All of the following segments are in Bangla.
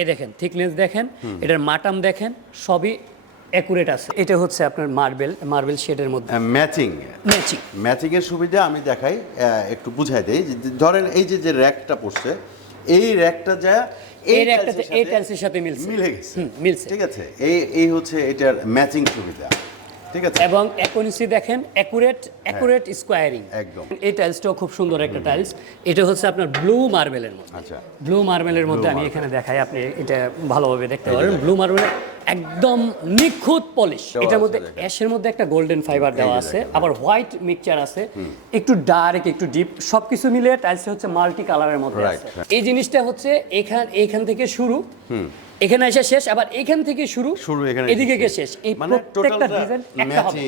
এই দেখেন থিকনেস দেখেন এটার মাটাম দেখেন সবই অ্যাকুরেট আছে। এটা হচ্ছে আপনার মার্বেল মার্বেল শেডের মধ্যে। ম্যাচিং ম্যাচিং ম্যাচিং এর সুবিধা আমি দেখাই একটু বুঝাই দেই। যে ধরেন এই যে যে র্যাকটা পড়ছে এই র্যাকটা যা এই র্যাকটা টাইলসের এই টাইলসের সাথে মিলছে। মিলে গেছে। মিলছে। ঠিক আছে? এই এই হচ্ছে এটার ম্যাচিং সুবিধা। ঠিক আছে? এবং একনিসি দেখেন অ্যাকুরেট অ্যাকুরেট স্কোয়ারিং একদম। এই টাইলসটাও খুব সুন্দর একটা টাইলস এটা হচ্ছে আপনার ব্লু মার্বেলের মধ্যে। আচ্ছা। ব্লু মার্বেলের মধ্যে আমি এখানে দেখাই আপনি এটা ভালোভাবে দেখতে পারেন। ব্লু মার্বেলের একদম নিখুঁত পলিশ এটার মধ্যে অ্যাশের মধ্যে একটা গোল্ডেন ফাইবার দেওয়া আছে আবার হোয়াইট মিক্সচার আছে। একটু ডার্ক একটু ডিপ সবকিছু মিলে টাইলসটা হচ্ছে মাল্টি কালারের মধ্যে আছে। এই জিনিসটা হচ্ছে এখান এখান থেকে শুরু। এখানে এসে শেষ আবার এখান থেকে শুরু শুরু এখানে এদিকে গিয়ে শেষ। এই মানে প্রত্যেকটা ডিজাইন একটা হবে।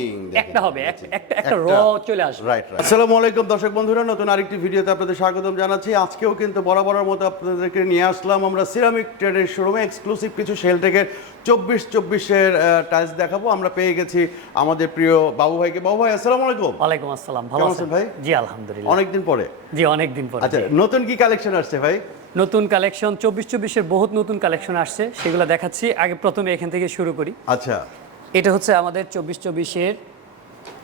একটা হবে একটা একটা র চলে আসবে। রাইট রাইট আসসালামু আলাইকুম দর্শক বন্ধুরা নতুন আরেকটি ভিডিওতে আপনাদের স্বাগতম জানাচ্ছি। আজকেও কিন্তু বরাবরের মতো আপনাদেরকে নিয়ে আসলাম আমরা সিরামিক ট্রেডের শোরুমে এক্সক্লুসিভ কিছু শেলটেকের চব্বিশ চব্বিশের টাইলস দেখাবো। আমরা পেয়ে গেছি আমাদের প্রিয় বাবু ভাইকে বাবু ভাই আসসালামু আলাইকুম। ওয়ালাইকুম আসসালাম। ভালো আছেন? ভাই? জি আলহামদুলিল্লাহ। অনেকদিন পরে। জি অনেকদিন পরে। আচ্ছা নতুন কি কালেকশন আসছে ভাই? নতুন কালেকশন চব্বিশ চব্বিশের বহুত নতুন কালেকশন আসছে। সেগুলো দেখাচ্ছি। আগে প্রথমে এখান থেকে শুরু করি। আচ্ছা। এটা হচ্ছে আমাদের চব্বিশ চব্বিশের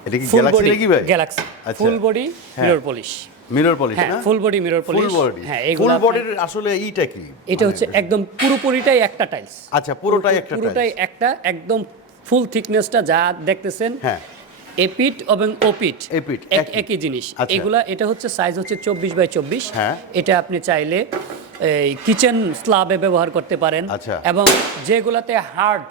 এটা কি গ্যালাক্সি বডি নাকি ভাই? Galaxy. Full body. Mirror polish mirror polish হ্যাঁ full body mirror full body হ্যাঁ ফুল বডির আসলে এইটা কি? এটা হচ্ছে একদম পুরোপুরিটাই একটা টাইলস আচ্ছা পুরোটাই একটা পুরোটাই একটা একদম ফুল থিকনেসটা যা দেখতেছেন হ্যাঁ। এপিট এবং ওপিট এপিট, এক- একই। জিনিস। আচ্ছা। এগুলা এটা হচ্ছে সাইজ হচ্ছে চব্বিশ বাই চব্বিশ। হ্যাঁ। এটা আপনি চাইলে এই কিচেন স্ল্যাবে ব্যবহার করতে পারেন। আচ্ছা। এবং যেগুলাতে হার্ড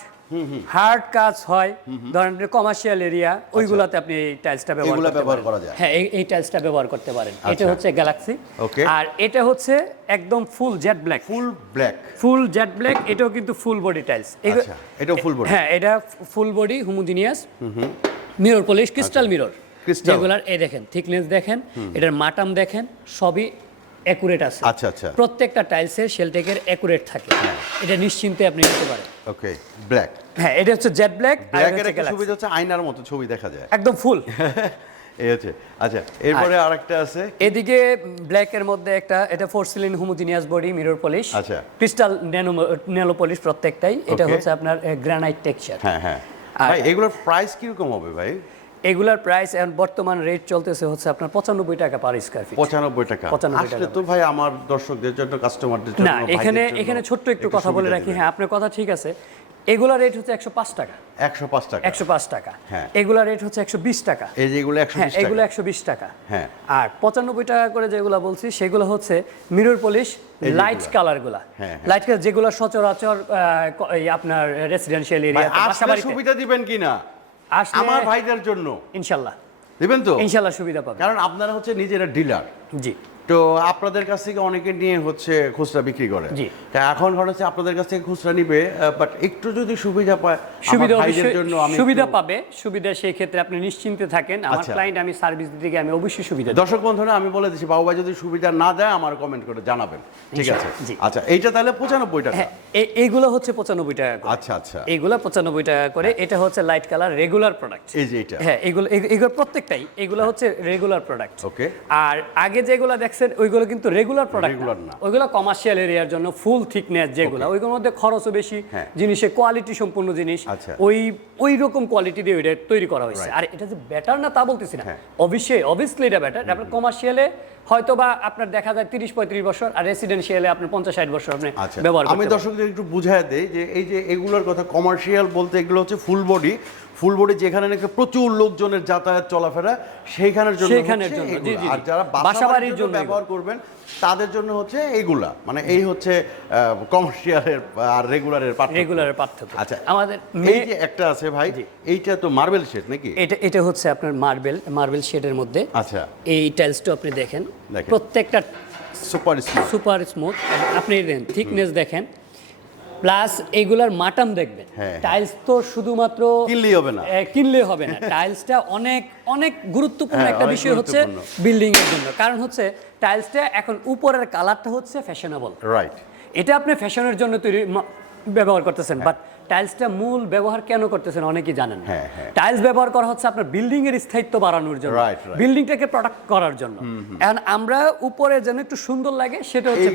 হার্ড কাজ হয় ধরেন কমার্শিয়াল এরিয়া ওইগুলাতে আপনি এই টাইলসটা ব্যবহার এগুলা করতে পারেন। করা যায়। হ্যাঁ এই- এই টাইলসটা ব্যবহার করতে পারেন। এটা আচ্ছা। হচ্ছে গ্যালাক্সি. আর এটা হচ্ছে একদম full jet black full black full jet black এটাও কিন্তু ফুল বডি টাইলস আচ্ছা, এটাও full body? হ্যাঁ এটা full body homogeneous mirror polish crystal mirror. যেগুলার এই দেখেন থিকনেস দেখেন এটার মাটাম দেখেন সবই অ্যাকুরেট আছে। আচ্ছা, আচ্ছা। প্রত্যেকটা টাইলসের শেলটেকের অ্যাকুরেট থাকে। এটা নিশ্চিন্তে আপনি নিতে পারেন। ওকে ব্ল্যাক হ্যাঁ এটা হচ্ছে জেড ব্ল্যাক ব্ল্যাকের একটা। সুবিধা হচ্ছে আয়নার মতো ছবি দেখা যায়। একদম ফুল এই হচ্ছে। আচ্ছা এরপরে আরেকটা আছে। এদিকে ব্ল্যাক এর মধ্যে একটা এটা porcelain homogeneous body mirror polish আচ্ছা। ক্রিস্টাল ন্যানো ন্যানো পলিশ প্রত্যেকটাই। এটা হচ্ছে আপনার গ্রানাইট টেক্সচার হ্যাঁ হ্যাঁ। ভাই এগুলোর প্রাইস কীরকম হবে ভাই? এগুলার প্রাইস এখন বর্তমান রেট চলতেছে হচ্ছে আপনার পঁচানব্বই টাকা পার স্কোয়ার ফিট পঁচানব্বই টাকা। 95 আসলে তো ভাই আমার দর্শকদের জন্য কাস্টমারদের জন্য না এখানে এখানে ছোট্ট একটু কথা বলে রাখি। হ্যাঁ আপনার কথা ঠিক আছে। এগুলা রেট হচ্ছে একশো পাঁচ টাকা। একশো পাঁচ টাকা। একশো পাঁচ টাকা। হ্যাঁ। এগুলা রেট হচ্ছে একশো বিশ টাকা। এই যে এগুলো একশো হ্যাঁ এগুলো একশো বিশ টাকা। হ্যাঁ। আর পঁচানব্বই টাকা করে যেগুলো বলছি সেগুলো হচ্ছে মিরর পলিশ যেগুলা। লাইট কালারগুলা। লাইট কালার যেগুলো সচরাচর আপনার রেসিডেন্সিয়াল এরিয়া সুবিধা দিবেন কিনা? আমার ভাইদের জন্য। ইনশাল্লাহ। দিবেন তো? ইনশাল্লাহ সুবিধা পাবে কারণ আপনারা হচ্ছে নিজেরা ডিলার জি। তো আপনাদের কাছ থেকে অনেকে নিয়ে হচ্ছে খুচরা বিক্রি করে। তা এখন হচ্ছে আপনাদের কাছ থেকে খুচরা নিবে বাট একটু যদি সুবিধা পায় সুবিধা জন্য সুবিধা পাবে সুবিধা সেই ক্ষেত্রে আপনি নিশ্চিন্তে থাকেন। আমার আচ্ছা। ক্লায়েন্ট আমি সার্ভিস দিতে গিয়ে আমি অবশ্যই সুবিধা দর্শক বন্ধুরা আমি বলে দিচ্ছি বাবু ভাই যদি সুবিধা না দেয় আমার কমেন্ট করে জানাবেন। ঠিক আছে? আচ্ছা এইটা তাহলে পঁচানব্বই টাকা। হ্যাঁ এইগুলো হচ্ছে পঁচানব্বই টাকা করে। আচ্ছা আচ্ছা। এইগুলো পঁচানব্বই টাকা করে। এটা হচ্ছে লাইট কালার রেগুলার প্রোডাক্ট এই যে এটা হ্যাঁ এগুলো এগুলো প্রত্যেকটাই এগুলো হচ্ছে রেগুলার প্রোডাক্ট Okay. আর আগে যেগুলো দেখছেন ওইগুলো কিন্তু রেগুলার প্রোডাক্ট না। ওইগুলো কমার্শিয়াল এরিয়ার জন্য ফুল থিকনেস যেগুলো ওইগুলোর মধ্যে খরচও বেশি জিনিসে জিনিসের কোয়ালিটি সম্পূর্ণ জিনিস। আচ্ছা। ওই ওই রকম কোয়ালিটি দিয়ে ওইটা তৈরি করা হয়েছে। আর এটা যে বেটার না তা বলতেছি না। হ্যাঁ। অবশ্যই অবভিয়াসলি এটা বেটার আপনার কমার্শিয়ালে হয়তো বা আপনার দেখা যায় তিরিশ পঁয়ত্রিশ বছর আর রেসিডেন্সিয়ালে আপনার পঞ্চাশ ষাট বছর আপনি আচ্ছা ব্যবহার আমি দর্শকদের একটু বুঝাই দেই যে এই যে এগুলোর কথা কমার্শিয়াল বলতে এগুলো হচ্ছে ফুল বডি ফুল বডি যেখানে নাকি প্রচুর লোকজনের যাতায়াত চলাফেরা সেইখানের জন্য সেইখানের জন্য, আর যারা বাসাবাড়ির জন্য ব্যবহার করবেন তাদের জন্য হচ্ছে এইগুলা মানে এই হচ্ছে কমার্শিয়ালের আর রেগুলারের পার্থক্য। রেগুলারের পার্থক্য। আচ্ছা আমাদের এই যে একটা আছে ভাই এইটা তো মার্বেল শেড নাকি? এটা এটা হচ্ছে আপনার মার্বেল মার্বেল শেডের মধ্যে। আচ্ছা। এই টাইলসটা আপনি দেখেন। প্রত্যেকটা সুপার স্মুথ সুপার স্মুথ আপনি দেন থিকনেস দেখেন। প্লাস এগুলার মাটাম দেখবেন। হ্যাঁ। টাইলস তো শুধুমাত্র কিনলেই হবে না। কিনলে হবে না। টাইলসটা অনেক অনেক গুরুত্বপূর্ণ হ্যাঁ, একটা বিষয় হচ্ছে বিল্ডিং এর জন্য। কারণ হচ্ছে টাইলসটা এখন উপরের কালারটা হচ্ছে ফ্যাশনেবল রাইট এটা আপনি ফ্যাশনের জন্য তৈরি ব্যবহার করতেছেন বাট টাইলসটা মূল ব্যবহার কেন করতেছেন অনেকেই জানেন হ্যাঁ, হ্যাঁ। টাইলস ব্যবহার করা হচ্ছে আপনার বিল্ডিং এর স্থায়িত্ব বাড়ানোর জন্য. বিল্ডিংটাকে প্রোটেক্ট করার জন্য এখন আমরা উপরে যেন একটু সুন্দর লাগে সেটা হচ্ছে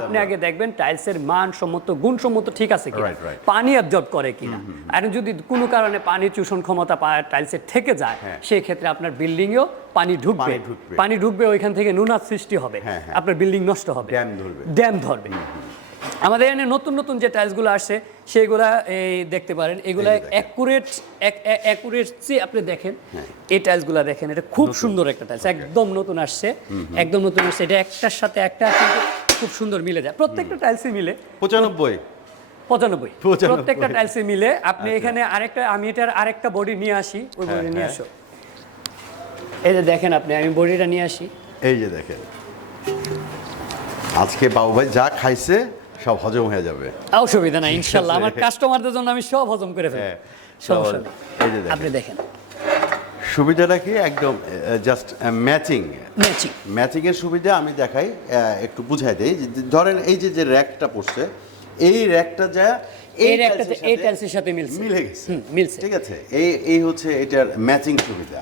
আপনি আগে দেখবেন টাইলসের মান সম্মত গুণসম্মত ঠিক আছে কিনা. পানি অ্যাবজর্ব করে কিনা আর যদি কোনো কারণে পানি চূষণ ক্ষমতা পায় টাইলসের থেকে যায় হ্যাঁ। সেই ক্ষেত্রে আপনার বিল্ডিংয়েও পানি ঢুকবে পানি ঢুকবে। ওইখান থেকে নুনার সৃষ্টি হবে হ্যাঁ, হ্যাঁ। আপনার বিল্ডিং নষ্ট হবে। ড্যাম ধরবে। ড্যাম ধরবে। আমাদের এখানে নতুন নতুন যে টাইলসগুলো আসছে সেইগুলা এই দেখতে পারেন। এগুলা। অ্যাকুরেট অ্যাকুরেসি আপনি দেখেন হ্যাঁ। এই টাইলসগুলা দেখেন এটা খুব সুন্দর একটা টাইলস একদম নতুন আসছে একদম নতুন আসছে। এটা একটার সাথে একটা খুব সুন্দর মিলে যায়। প্রত্যেকটা টাইলসই মিলে পঁচানব্বই। পঁচানব্বই। প্রত্যেকটা টাইলসে মিলে। আপনি এখানে আরেকটা আমি এটার আরেকটা বডি নিয়ে আসি ওই বডি নিয়ে। আসো। এই যে দেখেন আপনি আমি বডিটা নিয়ে আসি। এই যে দেখেন। আজকে বাবু ভাই যা খাইছে সব হজম হয়ে যাবে। অসুবিধা নাই ইনশাল্লাহ। আমার কাস্টমারদের জন্য আমি সব হজম করে ফেলি হ্যাঁ, সমস্যা এই যে দেখেন। আপনি দেখেন। সুবিধাটা কি? একদম জাস্ট ম্যাচিং ম্যাচিং ম্যাচিং এর সুবিধা আমি দেখাই একটু বুঝাই দেই। ধরেন এই যে যে র্যাকটা পড়ছে এই র্যাকটা যা এই র্যাকটাতে এই সাথে টাইলসের সাথে মিলছে। মিলে গেছে। মিলছে। ঠিক আছে? এই এই হচ্ছে এটার ম্যাচিং সুবিধা।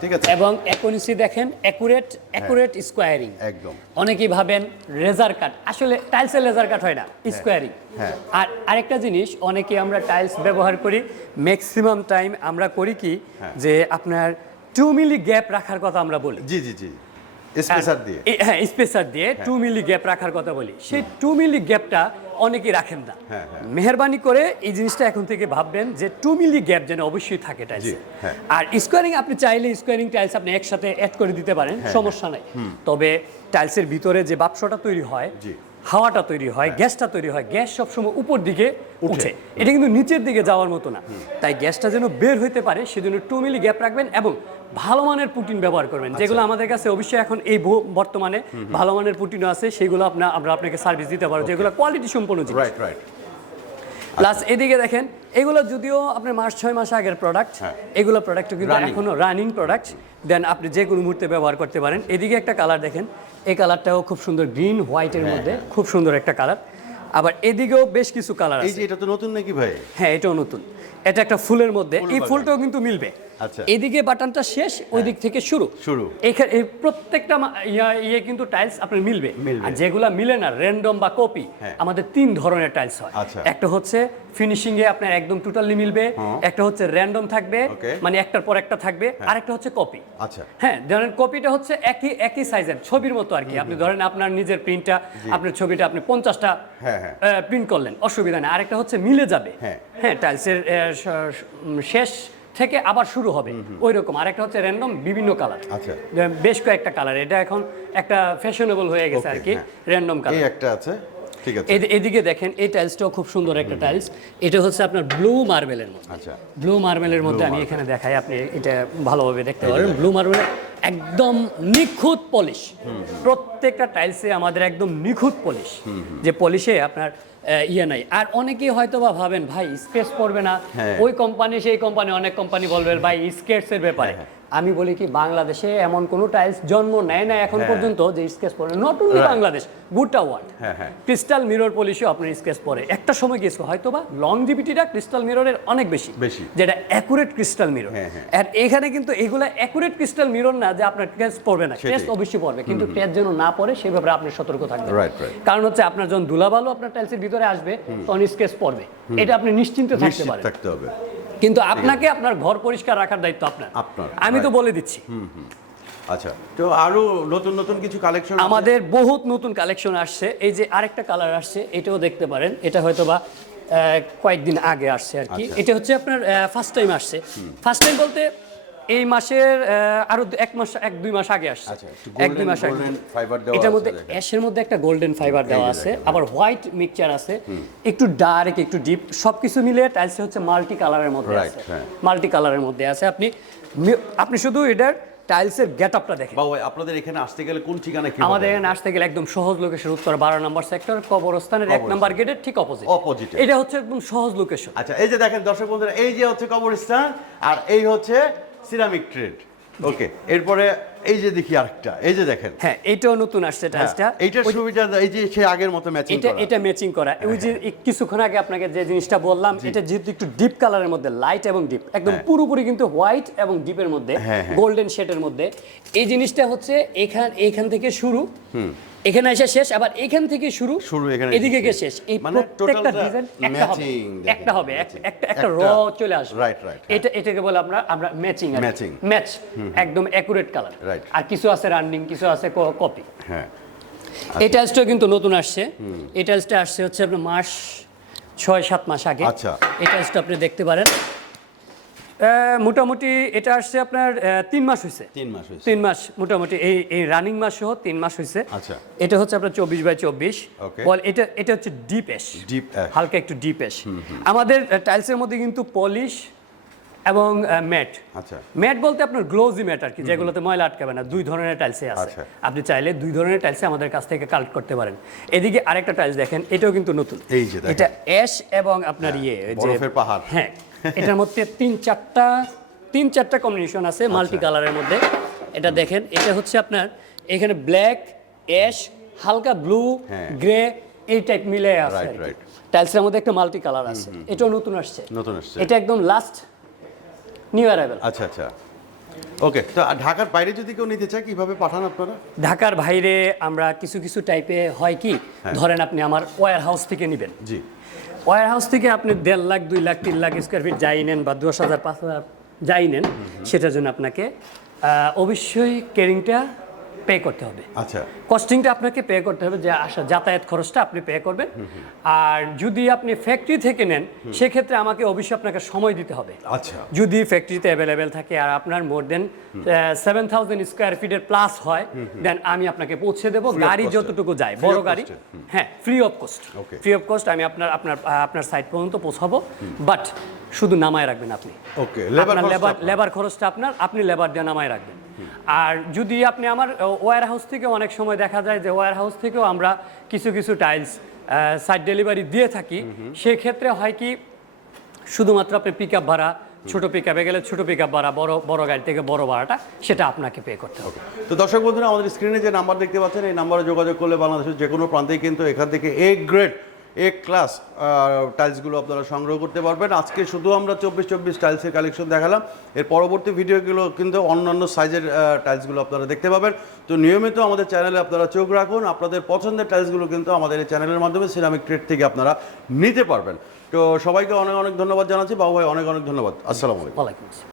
ঠিক আছে। এবং অ্যাকুরেসি দেখেন অ্যাকুরেট অ্যাকুরেট স্কোয়ারিং একদম। অনেকেই ভাবেন রেজার কাট আসলে টাইলসের লেজার কাট হয় না স্কোয়ারিং হ্যাঁ। আর আরেকটা জিনিস অনেকে আমরা টাইলস ব্যবহার করি ম্যাক্সিমাম টাইম আমরা করি কি হ্যাঁ। যে আপনার টু মিলি গ্যাপ রাখার কথা আমরা বলি। জি জি জি। স্পেসার দিয়ে। এ- হ্যাঁ স্পেসার দিয়ে টু মিলি গ্যাপ রাখার কথা বলি। সেই টু মিলি গ্যাপটা অনেকেই রাখেন না হ্যাঁ, হ্যাঁ। মেহরবানি করে এই জিনিসটা এখন থেকে ভাববেন যে টু মিলি গ্যাপ যেন অবশ্যই থাকে টাইলস হ্যাঁ। আর স্কোয়ারিং আপনি চাইলে স্কোয়ারিং টাইলস আপনি একসাথে অ্যাড করে দিতে পারেন সমস্যা নাই তবে টাইলসের ভিতরে যে বাক্সটা তৈরি হয়। হাওয়াটা তৈরি হয় গ্যাসটা তৈরি হয় গ্যাস সবসময় উপর দিকে উঠে। এটা কিন্তু নিচের দিকে যাওয়ার মতো না। তাই গ্যাসটা যেন বের হইতে পারে সেজন্য টু মিলি গ্যাপ রাখবেন এবং ভালো মানের পুটিন ব্যবহার করবেন। আচ্ছা। যেগুলো আমাদের কাছে অবশ্যই এখন এই বর্তমানে ভালো মানের পুটিনও আছে সেগুলো আপনার আমরা আপনাকে সার্ভিস দিতে পারব যেগুলো কোয়ালিটি সম্পন্ন জিনিস। রাইট রাইট প্লাস এদিকে দেখেন এগুলো যদিও আপনার মাস ছয় মাস আগের প্রোডাক্ট হ্যাঁ। এগুলো প্রোডাক্ট কিন্তু। এখনও রানিং প্রোডাক্ট দেন আপনি যে কোনো মুহূর্তে ব্যবহার করতে পারেন। এদিকে একটা কালার দেখেন এই কালারটাও খুব সুন্দর গ্রিন হোয়াইটের হ্যাঁ, মধ্যে খুব সুন্দর একটা কালার আবার এদিকেও বেশ কিছু কালার এই আছে। যে এটা তো নতুন নাকি ভাই? হ্যাঁ এটাও নতুন। এটা একটা ফুলের মধ্যে এই ফুলটাও কিন্তু মিলবে। আচ্ছা। এদিকে বাটনটা শেষ ওই দিক থেকে শুরু শুরু। এখানে প্রত্যেকটা ইয়ে কিন্তু টাইলস আপনার মিলবে। আর যেগুলা মিলে না র্যান্ডম বা কপি হ্যাঁ। আমাদের তিন ধরনের টাইলস হয় আচ্ছা। একটা হচ্ছে ফিনিশিং এ আপনার একদম টোটালি মিলবে একটা হচ্ছে র্যান্ডম থাকবে মানে একটার পর একটা থাকবে আরেকটা হচ্ছে কপি আচ্ছা হ্যাঁ ধরেন কপিটা হচ্ছে একই একই সাইজের ছবির মতো আর কি আপনি ধরেন আপনার নিজের প্রিন্টটা আপনার ছবিটা আপনি পঞ্চাশটা হ্যাঁ, হ্যাঁ। প্রিন্ট করলেন অসুবিধা নেই আরেকটা হচ্ছে মিলে যাবে হ্যাঁ। হ্যাঁ টাইলসের শেষ থেকে আবার শুরু হবে। ওই রকম আরেকটা হচ্ছে র্যান্ডম বিভিন্ন কালার আচ্ছা। বেশ কয়েকটা কালার এটা এখন একটা ফ্যাশনেবল হয়ে গেছে আর কি। র্যান্ডম কালার একটা আছে। ঠিক আছে। এদিকে দেখেন এই টাইলসটাও খুব সুন্দর একটা টাইলস এটা হচ্ছে আপনার ব্লু মার্বেলের মধ্যে। আচ্ছা। ব্লু মার্বেলের মধ্যে আমি এখানে দেখাই আপনি এটা ভালোভাবে দেখতে পারেন। ব্লু মার্বেল একদম নিখুঁত পলিশ প্রত্যেকটা টাইলসে আমাদের একদম নিখুঁত পলিশ যে পলিশে আপনার ইয়ে নাই। আর অনেকেই হয়তো বা ভাবেন ভাই স্কেচ পড়বে না। হ্যাঁ। ওই কোম্পানি সেই কোম্পানি অনেক কোম্পানি বলবে ভাই স্কেচের ব্যাপারে। আমি বলি কি বাংলাদেশে এমন কোনো টাইলস জন্ম নেয় না এখন পর্যন্ত যে স্কেচ পড়ে। নট অনলি বাংলাদেশ গোটা ওয়ার্ল্ড হ্যাঁ, হ্যাঁ। ক্রিস্টাল মিরর পলিশও আপনার স্কেচ পড়ে। একটা সময় গেছিল হয়তো বা লংজিভিটিটা ক্রিস্টাল মিররের অনেক বেশি। বেশি। যেটা অ্যাকুরেট ক্রিস্টাল মিরর হ্যাঁ, হ্যাঁ। আর এখানে কিন্তু এগুলো অ্যাকুরেট ক্রিস্টাল মিরর না যে আপনার টেস্ট পড়বে না। টেস্ট অবশ্যই পড়বে কিন্তু টেস্ট যেন না পড়ে সেই ব্যাপারে আপনি সতর্ক থাকবেন. কারণ হচ্ছে আপনার যখন ধুলাবালু আপনার টাইলসের ভিতরে আসবে তখন স্কেচ পড়বে। এটা আপনি নিশ্চিন্তে থাকতে পারেন। থাকতে হবে। কিন্তু আপনাকে আপনার ঘর পরিষ্কার রাখার দায়িত্ব আপনার। আপনার, আমি তো বলে দিচ্ছি। আচ্ছা তো আরও নতুন নতুন কিছু কালেকশন আমাদের বহুত নতুন কালেকশন আসছে। এই যে আরেকটা কালার আসছে এটাও দেখতে পারেন। এটা হয়তো বা কয়েকদিন আগে আসছে আর কি। আচ্ছা। এটা হচ্ছে আপনার ফার্স্ট টাইম আসছে। ফার্স্ট টাইম বলতে এই মাসের আরও এক মাস এক দুই মাস আগে আসছে। আচ্ছা, এক দুই মাস আগে। এটার মধ্যে। অ্যাশের মধ্যে একটা গোল্ডেন ফাইবার দেওয়া আছে আবার হোয়াইট মিক্সচার আছে। একটু ডার্ক একটু ডিপ সবকিছু মিলে টাইলসে হচ্ছে মাল্টি কালারের মধ্যে আছে। হ্যাঁ। মাল্টি কালারের মধ্যে আছে। আপনি আপনি শুধু এটার টাইলসের গেট আপটা দেখেন। বাবু ভাই, আপনাদের এখানে আসতে গেলে কোন ঠিকানা কি আমাদের এখানে আসতে গেলে একদম সহজ লোকেশন উত্তর বারো নম্বর সেক্টর কবরস্থানের এক নম্বর গেটের ঠিক অপোজিট এ। এটা হচ্ছে একদম সহজ লোকেশন আচ্ছা এই যে দেখেন দর্শক বন্ধুরা এই যে হচ্ছে কবরস্থান আর এই হচ্ছে সিরামিক ট্রেড ওকে এরপরে এই যে দেখি আরেকটা এই যে দেখেন। হ্যাঁ এটাও নতুন আসছে টাইলসটা হ্যাঁ, এইটার সুবিধা এই যে সে আগের মতো ম্যাচিং এটা করা। এটা ম্যাচিং করা। ওই যে কিছুক্ষণ আগে আপনাকে যে জিনিসটা বললাম এটা যেহেতু একটু ডিপ কালারের মধ্যে লাইট এবং ডিপ একদম পুরোপুরি কিন্তু হোয়াইট এবং ডিপের মধ্যে হ্যাঁ, হ্যাঁ। গোল্ডেন শেডের মধ্যে। এই জিনিসটা হচ্ছে এখান এখান থেকে শুরু। এখানে এসে শেষ আবার এখান থেকে শুরু শুরু, এখানে এদিকে গিয়ে শেষ। এই মানে প্রত্যেকটা ডিজাইন একটা হবে একটা হবে একটা একটা র চলে আসবে। right, হ্যাঁ। এটা এটাকে বলে আমরা আমরা ম্যাচিং Matching। ম্যাচ একদম অ্যাকুরেট কালার Right। আর কিছু আছে রানিং কিছু আছে কপি হ্যাঁ। এই টাইলসটা কিন্তু নতুন আসছে। এই টাইলসটা আসছে হচ্ছে আপনার মাস ছয় সাত মাস আগে। আচ্ছা। এই টাইলসটা আপনি দেখতে পারেন। মোটামুটি এটা আসছে আপনার তিন মাস হয়েছে তিন মাস হয়েছে তিন মাস মোটামুটি এই এই রানিং মাস সহ তিন মাস হয়েছে আচ্ছা। এটা হচ্ছে আপনার চব্বিশ বাই চব্বিশ. বল এটা এটা হচ্ছে ডিপ এস ash। হালকা একটু ডিপ এস আমাদের টাইলসের মধ্যে কিন্তু পলিশ এবং ম্যাট আচ্ছা। ম্যাট বলতে আপনার গ্লোজি ম্যাট আর কি যেগুলোতে ময়লা আটকাবে না। দুই ধরনের টাইলসে আছে। আচ্ছা। আপনি চাইলে দুই ধরনের টাইলসে আমাদের কাছ থেকে কালেক্ট করতে পারেন। এদিকে আরেকটা টাইলস দেখেন এটাও কিন্তু নতুন। এই যে। এটা অ্যাশ এবং আপনার ইয়ে যে বরফের পাহাড়। হ্যাঁ এটার মধ্যে তিন চারটা তিন চারটা কম্বিনেশন আছে আচ্ছা। মাল্টি কালারের মধ্যে। এটা দেখেন এটা হচ্ছে আপনার এখানে ব্ল্যাক অ্যাশ হালকা ব্লু হ্যাঁ। গ্রে এই টাইপ মিলে আছে। টাইলসের মধ্যে একটা মাল্টি কালার আছে। এটাও নতুন আসছে। নতুন আসছে। এটা একদম লাস্ট নিউ অ্যারাইভেল আচ্ছা আচ্ছা। ওকে তো ঢাকার বাইরে যদি কেউ নিতে চায় কীভাবে পাঠান আপনারা? ঢাকার বাইরে আমরা কিছু কিছু টাইপে হয় কি? ধরেন আপনি আমার ওয়ার হাউস থেকে নেবেন। জি। ওয়ার হাউস থেকে আপনি দেড় লাখ দুই লাখ তিন লাখ স্কোয়ার ফিট যাই নেন বা দশ হাজার পাঁচ হাজার যাই নেন সেটার জন্য আপনাকে অবশ্যই কেরিংটা পে করতে হবে। আচ্ছা। কস্টিংটা আপনাকে পে করতে হবে যে আসা যাতায়াত খরচটা আপনি পে করবেন। আর যদি আপনি ফ্যাক্টরি থেকে নেন সেক্ষেত্রে আমাকে অবশ্যই আপনাকে সময় দিতে হবে। আচ্ছা। যদি ফ্যাক্টরিতে অ্যাভেলেবেল থাকে আর আপনার more than seven thousand square ফিটের প্লাস হয় দেন আমি আপনাকে পৌঁছে দেবো। গাড়ি যতটুকু যায় বড় গাড়ি হ্যাঁ free of cost free of cost আমি আপনার আপনার আপনার সাইট পর্যন্ত পৌঁছাবো। বাট শুধু নামায় রাখবেন আপনি। ওকে লেবার লেবার খরচটা আপনার আপনি লেবার দিয়ে নামায় রাখবেন। আর যদি আপনি আমার ওয়ার হাউস থেকেও অনেক সময় দেখা যায় যে ওয়ার হাউস থেকেও আমরা কিছু কিছু টাইলস সাইড ডেলিভারি দিয়ে থাকি সেক্ষেত্রে হয় কি শুধুমাত্র আপনি পিক আপ ভাড়া ছোট পিক আপে গেলে ছোট পিক আপ ভাড়া বড় বড় গাড়ি থেকে বড় ভাড়াটা সেটা আপনাকে পে করতে হবে। তো দর্শক বন্ধুরা আমাদের স্ক্রিনে যে নাম্বার দেখতে পাচ্ছেন এই নাম্বারে যোগাযোগ করলে বাংলাদেশের যে কোনো প্রান্তেই কিন্তু এখান থেকে এ গ্রেড এ ক্লাস টাইলসগুলো আপনারা সংগ্রহ করতে পারবেন। আজকে শুধু আমরা চব্বিশ চব্বিশ টাইলসের কালেকশন দেখালাম। এর পরবর্তী ভিডিওগুলো কিন্তু অন্যান্য সাইজের টাইলসগুলো আপনারা দেখতে পাবেন। তো নিয়মিত আমাদের চ্যানেলে আপনারা চোখ রাখুন। আপনাদের পছন্দের টাইলসগুলো কিন্তু আমাদের এই চ্যানেলের মাধ্যমে সিরামিক ট্রেড থেকে আপনারা নিতে পারবেন। তো সবাইকে অনেক অনেক ধন্যবাদ জানাচ্ছি। বাবু ভাই, অনেক অনেক ধন্যবাদ। আসসালামু আলাইকুম।